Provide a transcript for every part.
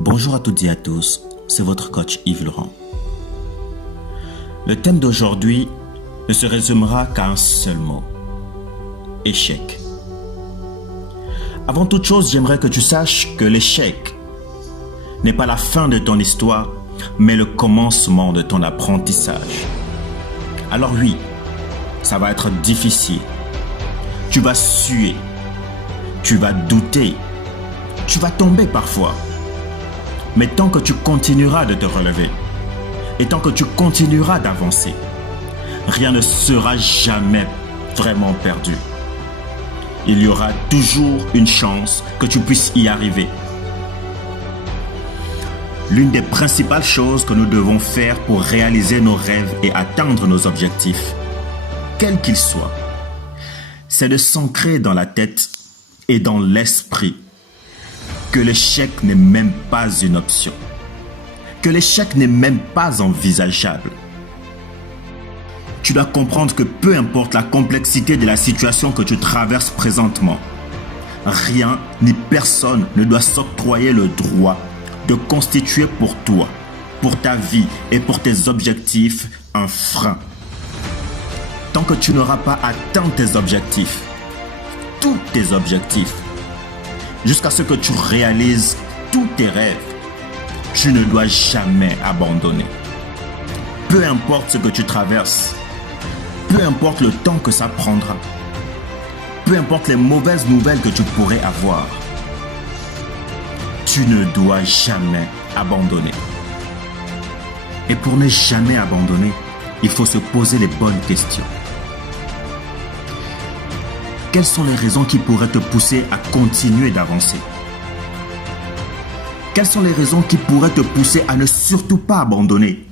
Bonjour à toutes et à tous, c'est votre coach Yves Laurent. Le thème d'aujourd'hui ne se résumera qu'à un seul mot: échec. Avant toute chose, j'aimerais que tu saches que l'échec n'est pas la fin de ton histoire, mais le commencement de ton apprentissage. Alors oui, ça va être difficile. Tu vas suer, tu vas douter, tu vas tomber parfois. Mais tant que tu continueras de te relever et tant que tu continueras d'avancer, rien ne sera jamais vraiment perdu. Il y aura toujours une chance que tu puisses y arriver. L'une des principales choses que nous devons faire pour réaliser nos rêves et atteindre nos objectifs, quels qu'ils soient, c'est de s'ancrer dans la tête et dans l'esprit que l'échec n'est même pas une option, que l'échec n'est même pas envisageable. Tu dois comprendre que peu importe la complexité de la situation que tu traverses présentement, rien ni personne ne doit s'octroyer le droit de constituer pour toi, pour ta vie et pour tes objectifs un frein. Tant que tu n'auras pas atteint tes objectifs, tous tes objectifs, jusqu'à ce que tu réalises tous tes rêves, tu ne dois jamais abandonner. Peu importe ce que tu traverses, peu importe le temps que ça prendra, peu importe les mauvaises nouvelles que tu pourrais avoir, tu ne dois jamais abandonner. Et pour ne jamais abandonner, il faut se poser les bonnes questions. Quelles sont les raisons qui pourraient te pousser à continuer d'avancer? Quelles sont les raisons qui pourraient te pousser à ne surtout pas abandonner?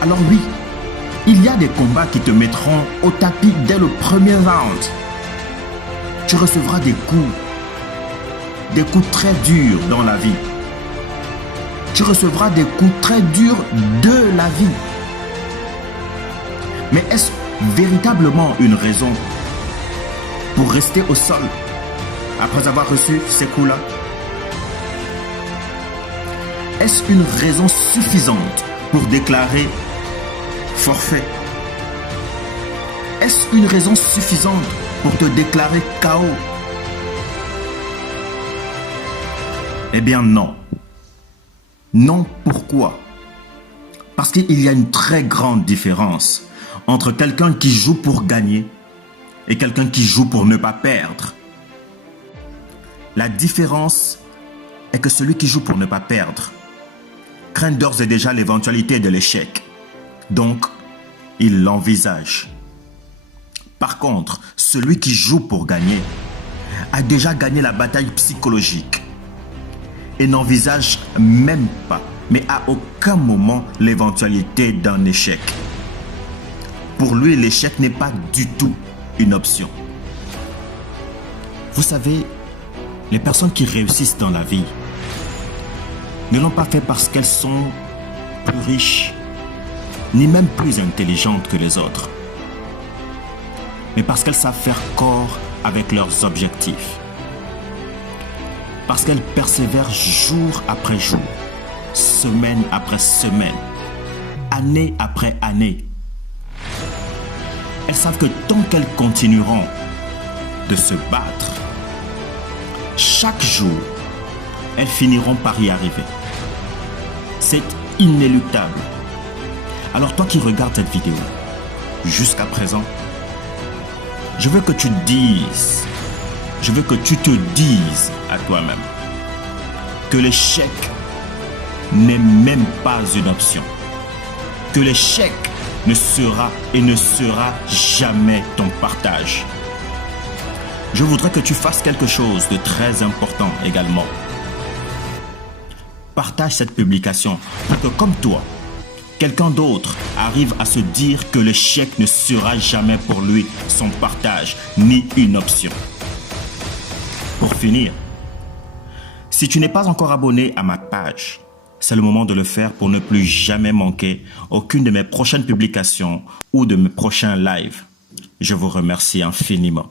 Alors oui, il y a des combats qui te mettront au tapis dès le premier round. Tu recevras des coups très durs dans la vie. Tu recevras des coups très durs de la vie. Mais est-ce véritablement une raison pour rester au sol après avoir reçu ces coups-là? Est-ce une raison suffisante pour déclarer forfait? Est-ce une raison suffisante pour te déclarer KO? Eh bien non. Non, pourquoi? Parce qu'il y a une très grande différence entre quelqu'un qui joue pour gagner et quelqu'un qui joue pour ne pas perdre. La différence est que celui qui joue pour ne pas perdre craint d'ores et déjà l'éventualité de l'échec. Donc, il l'envisage. Par contre, celui qui joue pour gagner a déjà gagné la bataille psychologique et n'envisage même pas, mais à aucun moment, l'éventualité d'un échec. Pour lui, l'échec n'est pas du tout une option. Vous savez, les personnes qui réussissent dans la vie ne l'ont pas fait parce qu'elles sont plus riches, ni même plus intelligentes que les autres, mais parce qu'elles savent faire corps avec leurs objectifs. Parce qu'elles persévèrent jour après jour, semaine après semaine, année après année. Elles savent que tant qu'elles continueront de se battre, chaque jour, elles finiront par y arriver. C'est inéluctable. Alors toi qui regardes cette vidéo, jusqu'à présent, je veux que tu te dises à toi-même que l'échec n'est même pas une option. Que l'échec ne sera et ne sera jamais ton partage. Je voudrais que tu fasses quelque chose de très important également. Partage cette publication pour que, comme toi, quelqu'un d'autre arrive à se dire que l'échec ne sera jamais pour lui son partage ni une option. Pour finir, si tu n'es pas encore abonné à ma page, c'est le moment de le faire pour ne plus jamais manquer aucune de mes prochaines publications ou de mes prochains lives. Je vous remercie infiniment.